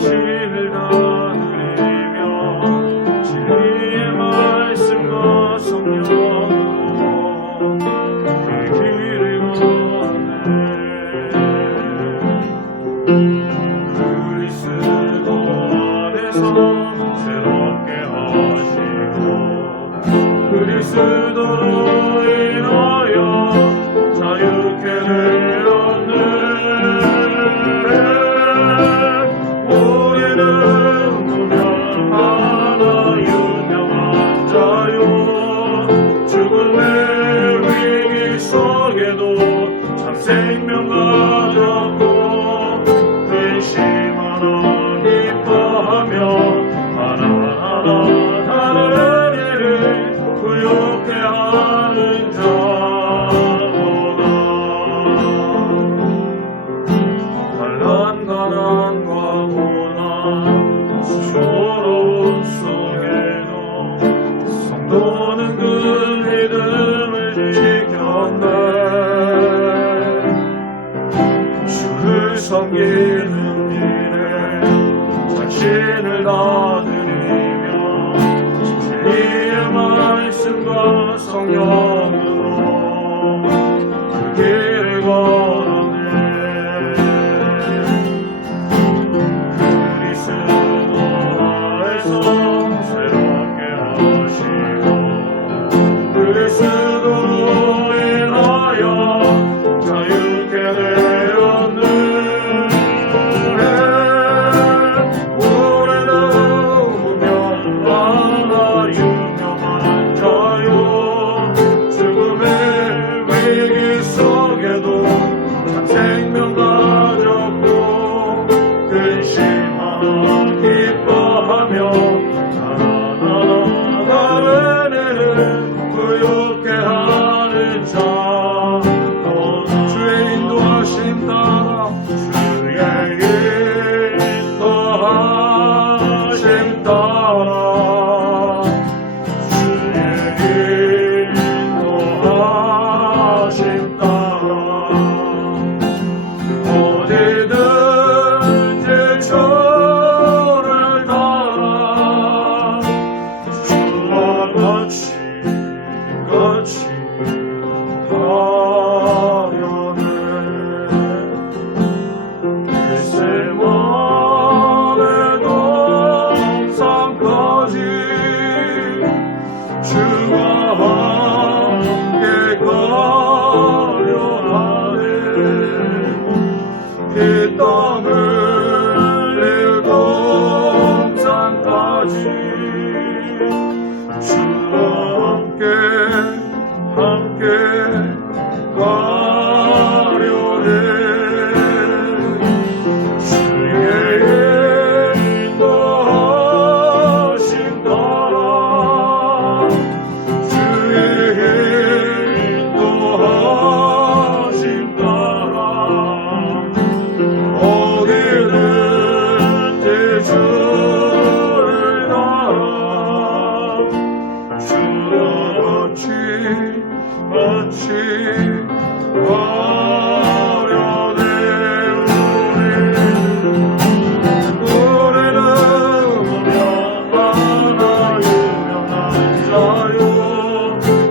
진리를 다 드리며 진리의 말씀과 성령으로 그 길을 걷네. 그리스도 안에서 새롭게 하시고 그리스도로 인하여 자유케 되었네. 우리는 무명하나 유명한 자요 죽음의 위기 속에도 참 생명 가졌고 근심하나 기뻐하며 하나하나 다른 일을 부욕해 하는 자로다. 환난 가난과 고난 수고로움 속에도 성도는 그 믿음을 지켰네. 주를 섬기는 길에 자신을 다 드리며 진리의 말씀과 성령으로 그 길을 걸어내. 그리스도 안에서 새롭게 하시고 그리스도로 인하여 자유케 되었네. 우리는 무명하나 유명한 자요 죽음의 위기 속에도 참 생명 가졌고 근심하나 기뻐하며 하나하나 다른 일을 부욕해 하는 자로다. 주의 인도하심 따라 주의 인도하심 따라 주의 인도하심 따라 어디든지 주를 따라 주와 같이 가려네. 일생만의 동상까지 주와 함께 가려 하네. 이 땅 흘릴 동상까지 주와 함께 가려네. 주의 인도하심 따라 주의 인도하심 따라 어디든지 주를 따라 주와 같이 가려네. 우리는 무명하나 유명한 자요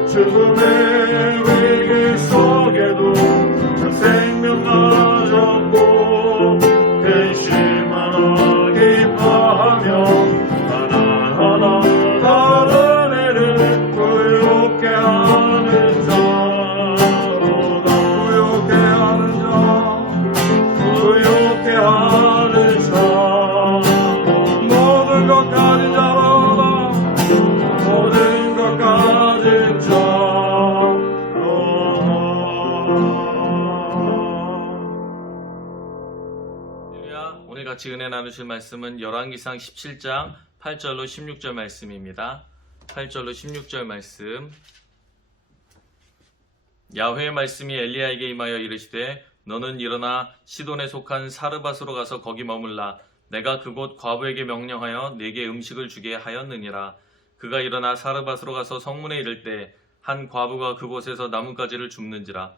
죽음의 위기 속에도 참 생명 가졌고 근심하나 기뻐하며 하나하나 다른 일을 부욕해 하는 자로다. 부욕해 하는 자 모든 것 가진 자로다. 모든 것 가진 자로다. 오늘 같이 은혜 나누실 말씀은 열왕기상 17장 8절로 16절 말씀입니다. 8절로 16절 말씀. 야훼의 말씀이 엘리야에게 임하여 이르시되 너는 일어나 시돈에 속한 사르밧으로 가서 거기 머물라. 내가 그곳 과부에게 명령하여 네게 음식을 주게 하였느니라. 그가 일어나 사르밧으로 가서 성문에 이를 때 한 과부가 그곳에서 나뭇가지를 줍는지라.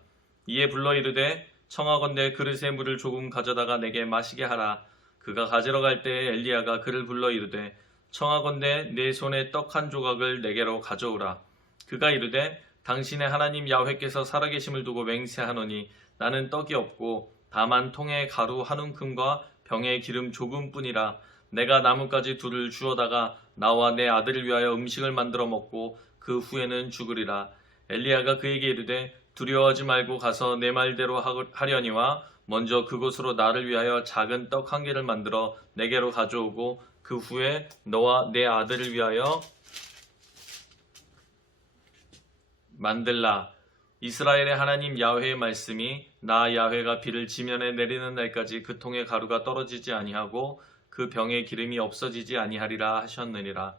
이에 불러 이르되 청하건대 그릇에 물을 조금 가져다가 내게 마시게 하라. 그가 가지러 갈 때에 엘리야가 그를 불러 이르되 청하건대 내 손에 떡 한 조각을 내게로 가져오라. 그가 이르되 당신의 하나님 야훼께서 살아계심을 두고 맹세하노니 나는 떡이 없고 다만 통에 가루 한 움큼과 병에 기름 조금뿐이라. 내가 나뭇가지 둘을 주워다가 나와 내 아들을 위하여 음식을 만들어 먹고 그 후에는 죽으리라. 엘리야가 그에게 이르되 두려워하지 말고 가서 내 말대로 하려니와 먼저 그곳으로 나를 위하여 작은 떡 한 개를 만들어 내게로 가져오고 그 후에 너와 내 아들을 위하여 만들라. 이스라엘의 하나님 야훼의 말씀이 나 야훼가 비를 지면에 내리는 날까지 그 통에 가루가 떨어지지 아니하고 그 병에 기름이 없어지지 아니하리라 하셨느니라.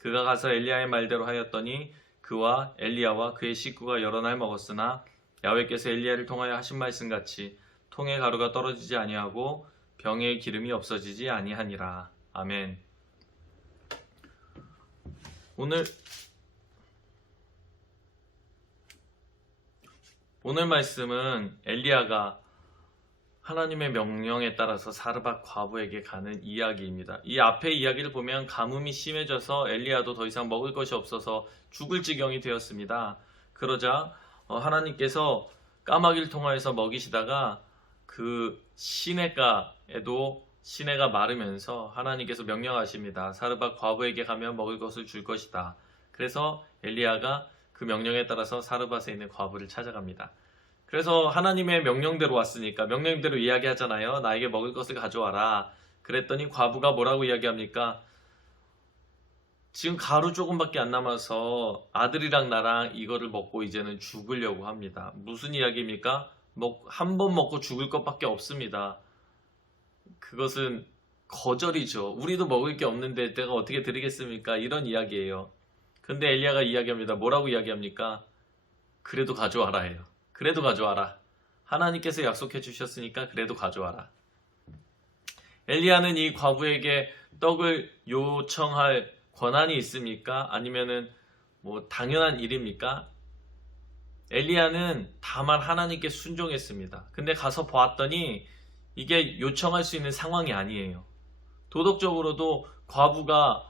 그가 가서 엘리야의 말대로 하였더니 그와 엘리야와 그의 식구가 여러 날 먹었으나 야훼께서 엘리야를 통하여 하신 말씀같이 통에 가루가 떨어지지 아니하고 병에 기름이 없어지지 아니하니라. 아멘. 오늘 말씀은 엘리야가 하나님의 명령에 따라서 사르밧 과부에게 가는 이야기입니다. 이 앞의 이야기를 보면 가뭄이 심해져서 엘리야도 더 이상 먹을 것이 없어서 죽을 지경이 되었습니다. 그러자 하나님께서 까마귀를 통하여서 먹이시다가 그 시내가에도 시내가 마르면서 하나님께서 명령하십니다. 사르밧 과부에게 가면 먹을 것을 줄 것이다. 그래서 엘리야가 그 명령에 따라서 사르밧에 있는 과부를 찾아갑니다. 그래서 하나님의 명령대로 왔으니까 명령대로 이야기하잖아요. 나에게 먹을 것을 가져와라. 그랬더니 과부가 뭐라고 이야기합니까? 지금 가루 조금밖에 안 남아서 아들이랑 나랑 이거를 먹고 이제는 죽으려고 합니다. 무슨 이야기입니까? 한 번 먹고 죽을 것밖에 없습니다. 그것은 거절이죠. 우리도 먹을 게 없는데 내가 어떻게 드리겠습니까? 이런 이야기예요. 근데 엘리야가 이야기합니다. 뭐라고 이야기합니까? 그래도 가져와라 해요. 그래도 가져와라. 하나님께서 약속해 주셨으니까 그래도 가져와라. 엘리야는 이 과부에게 떡을 요청할 권한이 있습니까? 아니면은 당연한 일입니까? 엘리야는 다만 하나님께 순종했습니다. 근데 가서 보았더니 이게 요청할 수 있는 상황이 아니에요. 도덕적으로도 과부가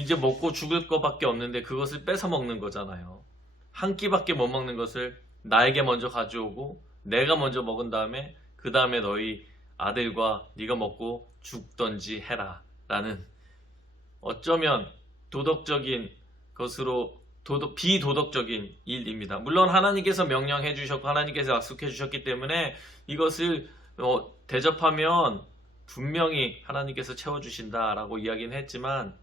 이제 먹고 죽을 것밖에 없는데 그것을 뺏어 먹는 거잖아요. 한 끼밖에 못 먹는 것을 나에게 먼저 가져오고 내가 먼저 먹은 다음에 그 다음에 너희 아들과 네가 먹고 죽던지 해라 라는 어쩌면 도덕적인 것으로 비도덕적인 일입니다. 물론 하나님께서 명령해 주셨고 하나님께서 약속해 주셨기 때문에 이것을 대접하면 분명히 하나님께서 채워주신다라고 이야기는 했지만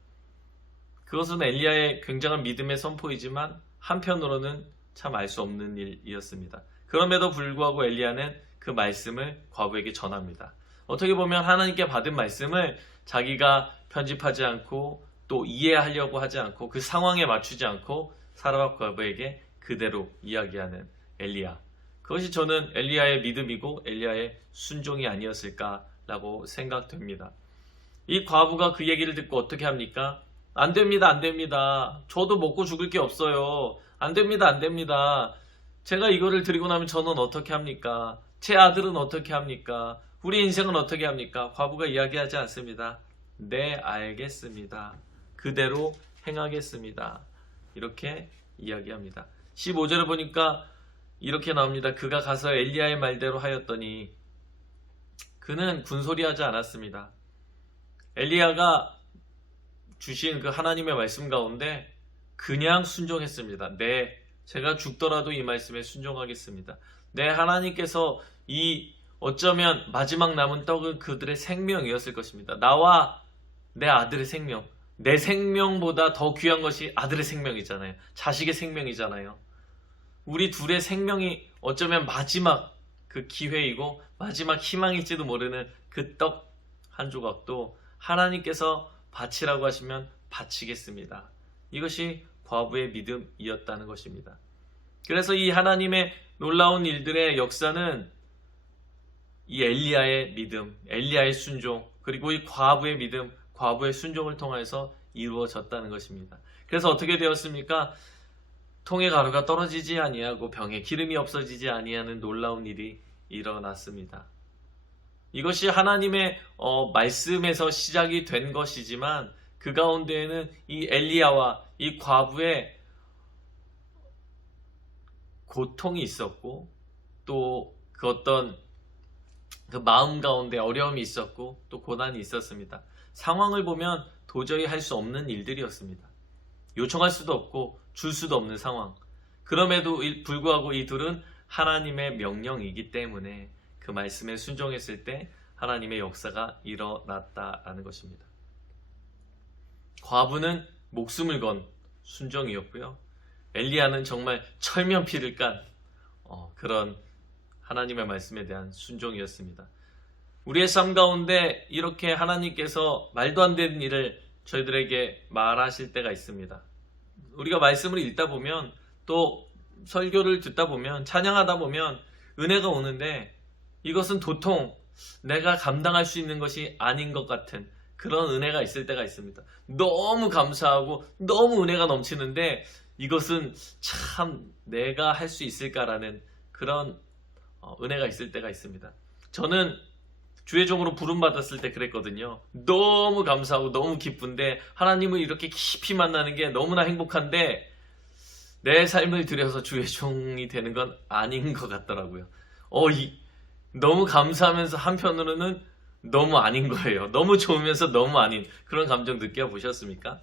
그것은 엘리야의 굉장한 믿음의 선포이지만 한편으로는 참 알 수 없는 일이었습니다. 그럼에도 불구하고 엘리야는 그 말씀을 과부에게 전합니다. 어떻게 보면 하나님께 받은 말씀을 자기가 편집하지 않고 또 이해하려고 하지 않고 그 상황에 맞추지 않고 사르밧 과부에게 그대로 이야기하는 엘리야. 그것이 저는 엘리야의 믿음이고 엘리야의 순종이 아니었을까라고 생각됩니다. 이 과부가 그 얘기를 듣고 어떻게 합니까? 안 됩니다, 안 됩니다. 저도 먹고 죽을 게 없어요. 안 됩니다, 안 됩니다. 제가 이거를 드리고 나면 저는 어떻게 합니까? 제 아들은 어떻게 합니까? 우리 인생은 어떻게 합니까? 과부가 이야기하지 않습니다. 네, 알겠습니다. 그대로 행하겠습니다. 이렇게 이야기합니다. 15절을 보니까 이렇게 나옵니다. 그가 가서 엘리야의 말대로 하였더니 그는 군소리하지 않았습니다. 엘리야가 주신 그 하나님의 말씀 가운데 그냥 순종했습니다. 네, 제가 죽더라도 이 말씀에 순종하겠습니다. 네, 하나님께서 이 어쩌면 마지막 남은 떡은 그들의 생명이었을 것입니다. 나와 내 아들의 생명, 내 생명보다 더 귀한 것이 아들의 생명이잖아요. 자식의 생명이잖아요. 우리 둘의 생명이 어쩌면 마지막 그 기회이고 마지막 희망일지도 모르는 그 떡 한 조각도 하나님께서 바치라고 하시면 바치겠습니다. 이것이 과부의 믿음이었다는 것입니다. 그래서 이 하나님의 놀라운 일들의 역사는 이 엘리야의 믿음, 엘리야의 순종, 그리고 이 과부의 믿음, 과부의 순종을 통해서 이루어졌다는 것입니다. 그래서 어떻게 되었습니까? 통에 가루가 떨어지지 아니하고 병에 기름이 없어지지 아니하는 놀라운 일이 일어났습니다. 이것이 하나님의 말씀에서 시작이 된 것이지만 그 가운데에는 이 엘리야와 이 과부의 고통이 있었고 또 그 어떤 그 마음 가운데 어려움이 있었고 또 고난이 있었습니다. 상황을 보면 도저히 할 수 없는 일들이었습니다. 요청할 수도 없고 줄 수도 없는 상황. 그럼에도 불구하고 이 둘은 하나님의 명령이기 때문에 그 말씀에 순종했을 때 하나님의 역사가 일어났다라는 것입니다. 과부는 목숨을 건 순종이었고요. 엘리야는 정말 철면피를 깐 그런 하나님의 말씀에 대한 순종이었습니다. 우리의 삶 가운데 이렇게 하나님께서 말도 안 되는 일을 저희들에게 말하실 때가 있습니다. 우리가 말씀을 읽다 보면 또 설교를 듣다 보면 찬양하다 보면 은혜가 오는데 이것은 도통 내가 감당할 수 있는 것이 아닌 것 같은 그런 은혜가 있을 때가 있습니다. 너무 감사하고 너무 은혜가 넘치는데 이것은 참 내가 할 수 있을까라는 그런 은혜가 있을 때가 있습니다. 저는 주의 종으로 부름받았을 때 그랬거든요. 너무 감사하고 너무 기쁜데 하나님을 이렇게 깊이 만나는 게 너무나 행복한데 내 삶을 들여서 주의 종이 되는 건 아닌 것 같더라고요. 너무 감사하면서 한편으로는 너무 아닌 거예요. 너무 좋으면서 너무 아닌 그런 감정 느껴보셨습니까?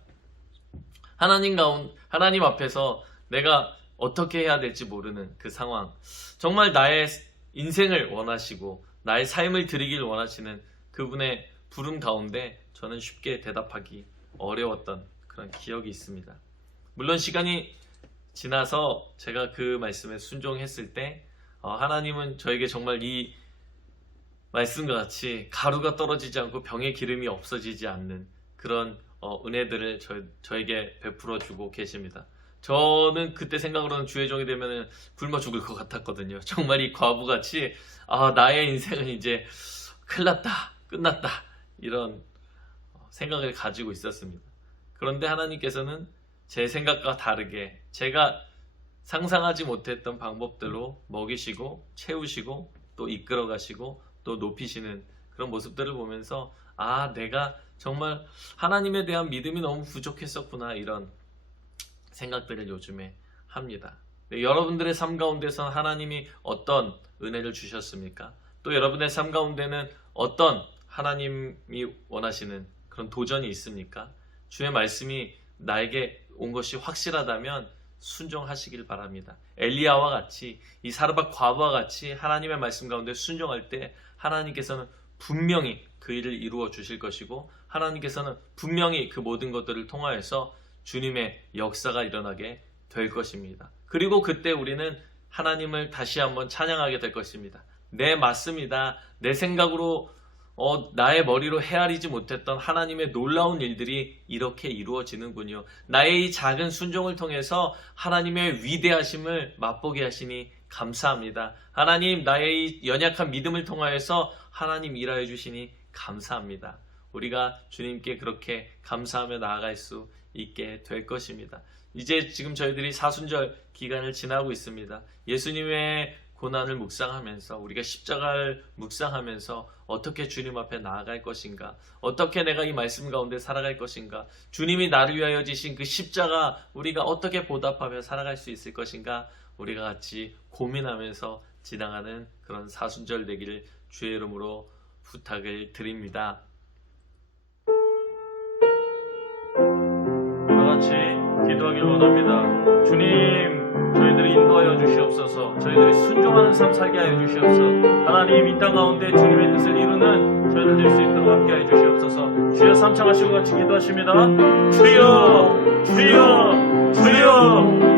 하나님 앞에서 내가 어떻게 해야 될지 모르는 그 상황, 정말 나의 인생을 원하시고 나의 삶을 드리길 원하시는 그분의 부름 가운데 저는 쉽게 대답하기 어려웠던 그런 기억이 있습니다. 물론 시간이 지나서 제가 그 말씀에 순종했을 때 하나님은 저에게 정말 이 말씀과 같이 가루가 떨어지지 않고 병의 기름이 없어지지 않는 그런 은혜들을 저에게 베풀어 주고 계십니다. 저는 그때 생각으로는 주의 종이 되면 굶어 죽을 것 같았거든요. 정말 이 과부같이 나의 인생은 이제 큰일 났다, 끝났다 이런 생각을 가지고 있었습니다. 그런데 하나님께서는 제 생각과 다르게 제가 상상하지 못했던 방법들로 먹이시고 채우시고 또 이끌어 가시고 또 높이시는 그런 모습들을 보면서 내가 정말 하나님에 대한 믿음이 너무 부족했었구나 이런 생각들을 요즘에 합니다. 여러분들의 삶 가운데선 하나님이 어떤 은혜를 주셨습니까? 또 여러분의 삶 가운데는 어떤 하나님이 원하시는 그런 도전이 있습니까? 주의 말씀이 나에게 온 것이 확실하다면 순종하시길 바랍니다. 엘리야와 같이 이 사르밧 과부와 같이 하나님의 말씀 가운데 순종할 때 하나님께서는 분명히 그 일을 이루어 주실 것이고 하나님께서는 분명히 그 모든 것들을 통하여서 주님의 역사가 일어나게 될 것입니다. 그리고 그때 우리는 하나님을 다시 한번 찬양하게 될 것입니다. 네, 맞습니다. 내 생각으로 나의 머리로 헤아리지 못했던 하나님의 놀라운 일들이 이렇게 이루어지는군요. 나의 이 작은 순종을 통해서 하나님의 위대하심을 맛보게 하시니 감사합니다. 하나님, 나의 이 연약한 믿음을 통하여서 하나님 일하여 주시니 감사합니다. 우리가 주님께 그렇게 감사하며 나아갈 수 있게 될 것입니다. 이제 지금 저희들이 사순절 기간을 지나고 있습니다. 예수님의 고난을 묵상하면서 우리가 십자가를 묵상하면서 어떻게 주님 앞에 나아갈 것인가, 어떻게 내가 이 말씀 가운데 살아갈 것인가, 주님이 나를 위하여 지신 그 십자가 우리가 어떻게 보답하며 살아갈 수 있을 것인가, 우리가 같이 고민하면서 지나가는 그런 사순절 되기를 주의 이름으로 부탁을 드립니다. 같이 기도하길 원합니다. 주님, 저희들이 인도하여 주시옵소서. 저희들이 순종하는 삶 살게 하여 주시옵소서. 하나님, 이 땅 가운데 주님의 뜻을 이루는 저희들 될 수 있도록 함께하여 주시옵소서. 주여, 삼창하시고 같이 기도하십니다. 주여, 주여, 주여.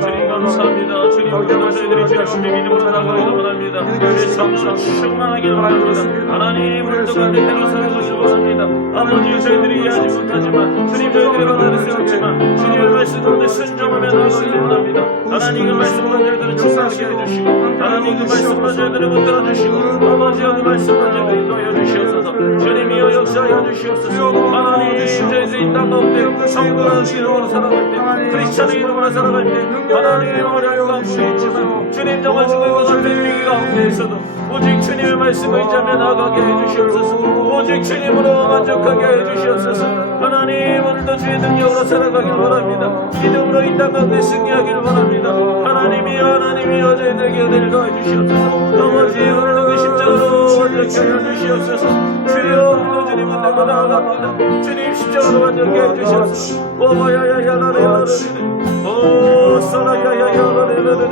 주님 감사합니다. 주님 오늘 저희들이 주의 앞에 믿음으로 나아가기를 원합니다. 주의 성령으로 충만하기를 바랍니다. 하나님, 우리 가운데 대로 살아주시기 원합니다. 아버지, 저희들이 이해하지 못하지만 주님, 저희들이 받아들 수 없지만 주님의 말씀 가운데 순종하며 나아가기를 원합니다. 하나님, 그 말씀만 저희들을 축사하게 해주시고 하나님, 그 말씀만 저희들을 붙들어 주시고 아버지여, 그 말씀만 저희들을 인도하여 주시옵소서. 주님이여 역사하여 하여 주시옵소서. 하나님 저희들이 이 땅 가운데 성도라는 이름으로 살아갈 때, 크리스찬의 이름으로 살아갈 때 하나님 어려움과 불이 있지만 주님 정말 죽음과 같은 위기 가운데에서도 오직 주님의 말씀을 의지하며 나아가게 해주시옵소서. 오직 주님으로 만족하게 해주시옵소서. 하나님 오늘도 주의 능력으로 살아가길 원합니다. 믿음으로 이 땅 가운데 승리하길 원합니다. 하나님이여 저희들에게 은혜를 더해주시옵소서. 아버지 오늘도 그 십자가로 완전케 하여 주시옵소서. 주여 오늘도 주님 은혜가 나아갑니다. 주님 십자가로 완전케 해주시옵소서. 오야야야라레라레레 오 사라야야야라레레레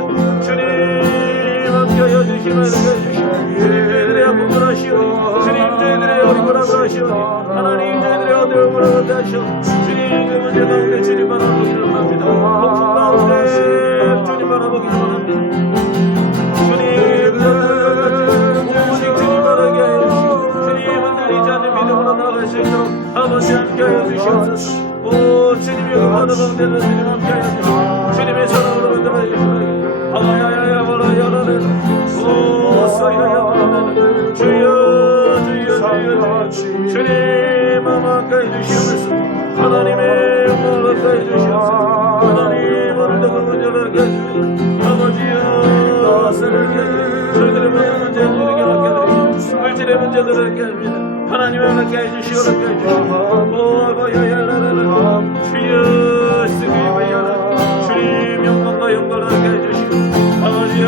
주님 함께하여 주시면 해주시옵소서. 주님 저희들의 아픔을 하시오니, 주님 저희들의 어림을 하시오니, 하나님 저희들의 어려움을 하시오니, 주님 그 문제 가운데 주님 바라보기를 원합니다. 폭풍 가운데 주님 바라보기를 원합니다. 주님 오직 주님 바라게 하여 주시고 주님 흔들리지 않는 믿음으로 나아갈 수 있도록 아버지 함께하여 주시옵소서. 오 주님 여기 바다 가운데는 주님 함께하여 주시고 주님의 사랑으로 만들어 주시고 아야야야 바라야라레 오 사야야라레 주여 주님 함께해 주시옵소서. 하나님의 영광을 함께해 주시옵소서. 하나님 오늘도 그 문제를 함께해 주시옵소서. 아버지여 사랑해 저희들의 모든 문제들에게 맡겨드리고 물질의 문제들을 함께합니다. 하나님의 함께해 주시옵소서. 오 야야라라라 주여 스기바야라 주님 영광과 영광을 함께해 주시고 아버지여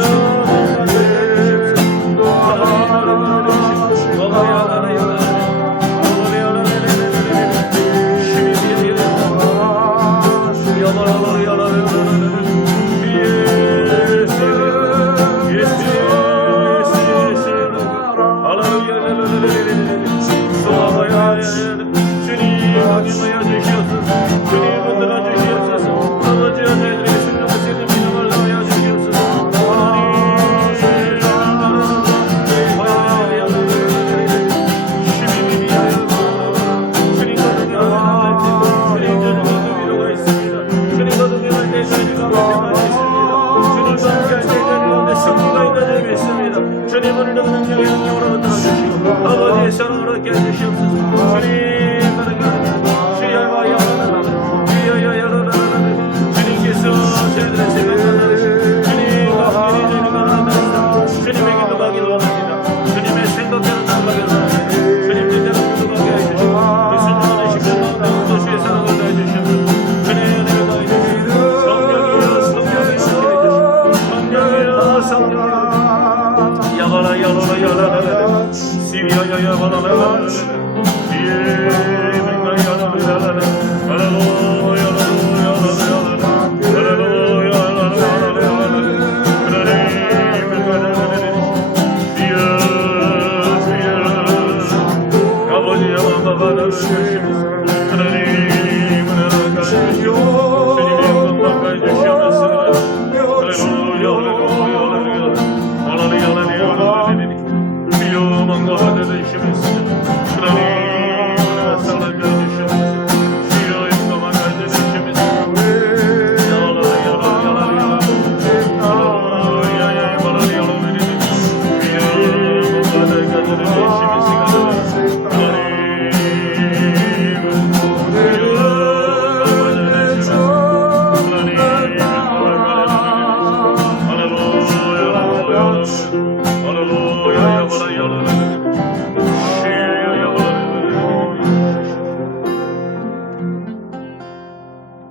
아버지의 사랑으로 함께 해주시옵소서. 주님 주님께서 저희들의 생각을 주님과 주님의 기도가길 원합니다. 주님의 생각대로 나아가길 원합니다. 주님 뜻대로 기도하게 해주시고 그 순종하는 십자가 가운데 주의 사랑을 다해주시옵소서. 주님의 은혜를 다해주시고 성령이여 성령이여 야바라 시리아야 바라라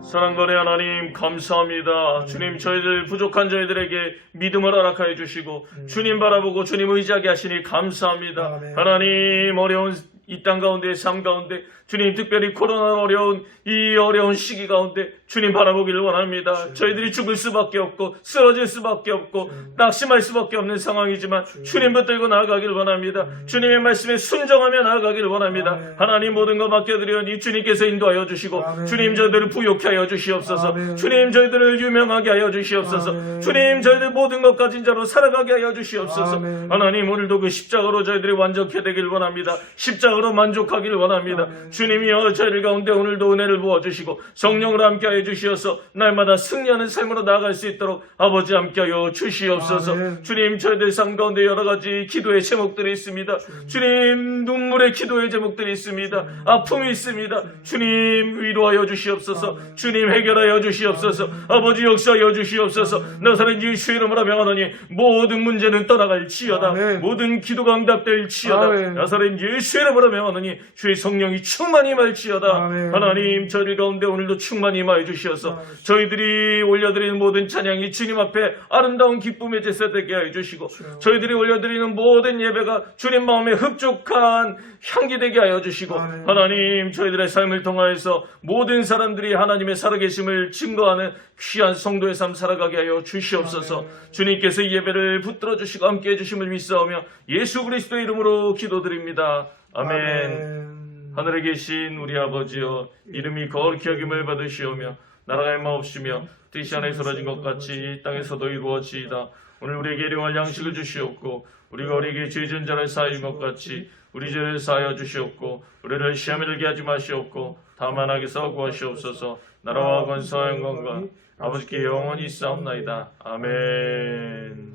사랑받의 하나님 감사합니다. 주님 저희들 부족한 저희들에게 믿음을 허락하여 주시고 주님 바라보고 주님 의지하게 하시니 감사합니다. 하나님 어려운 이 땅 가운데 삶 가운데 주님 특별히 코로나 어려운 이 어려운 시기 가운데 주님 바라보기를 원합니다. 저희들이 죽을 수밖에 없고 쓰러질 수밖에 없고 낙심할 수밖에 없는 상황이지만 주님 붙들고 나아가기를 원합니다. 주님의 말씀에 순종하며 나아가기를 원합니다. 하나님 모든 것 맡겨드리오니 주님께서 인도하여 주시고 주님 저희들을 부욕케 하여 주시옵소서. 주님 저희들을 유명하게 하여 주시옵소서. 주님 저희들 모든 것 가진 자로 살아가게 하여 주시옵소서. 하나님 오늘도 그 십자가로 저희들이 완전케 되길 원합니다. 십자가 생각으로 만족하기를 원합니다. 주님이여 저희들 가운데 오늘도 은혜를 부어주시고 성령으로 함께하여 주시어서 날마다 승리하는 삶으로 나아갈 수 있도록 아버지 함께하여 주시옵소서. 주님 저희들 삶 가운데 여러 가지 기도의 제목들이 있습니다. 주님 눈물의 기도의 제목들이 있습니다. 아픔이 있습니다. 주님 위로하여 주시옵소서. 주님 해결하여 주시옵소서. 아버지 역사하여 주시옵소서. 나사렛 예수 이름으로 명하노니 모든 문제는 떠나갈지어다. 모든 기도가 응답될지어다. 나사렛 예수 이름으로 명하노니 주의 성령이 충만히 임할지어다. 하나님 저희들 가운데 오늘도 충만히 임하여 주시어서 저희들이 올려드리는 모든 찬양이 주님 앞에 아름다운 기쁨의 제사 되게 하여 주시고 저희들이 올려드리는 모든 예배가 주님 마음에 흡족한 향기 되게 하여 주시고 하나님 저희들의 삶을 통하여서 모든 사람들이 하나님의 살아계심을 증거하는 귀한 성도의 삶 살아가게 하여 주시옵소서. 주님께서 이 예배를 붙들어 주시고 함께 해주심을 믿사오며 예수 그리스도의 이름으로 기도드립니다. 아멘. 하늘에 계신 우리 아버지여 이름이 거룩히 여김을 받으시오며 나라가 임하옵시며 뜻이 하늘에서 이루어진 것 같이 땅에서도 이루어지이다. 오늘 우리에게 일용할 양식을 주시옵고 우리가 우리에게 죄 지은 자를 사하인 것 같이 우리 죄를 사하여 주시옵고 우리를 시험에 들게 하지 마시옵고 다만 악에서 구하시옵소서. 나라와 권세와 영광과 아버지께 영원히 있사옵나이다. 아멘.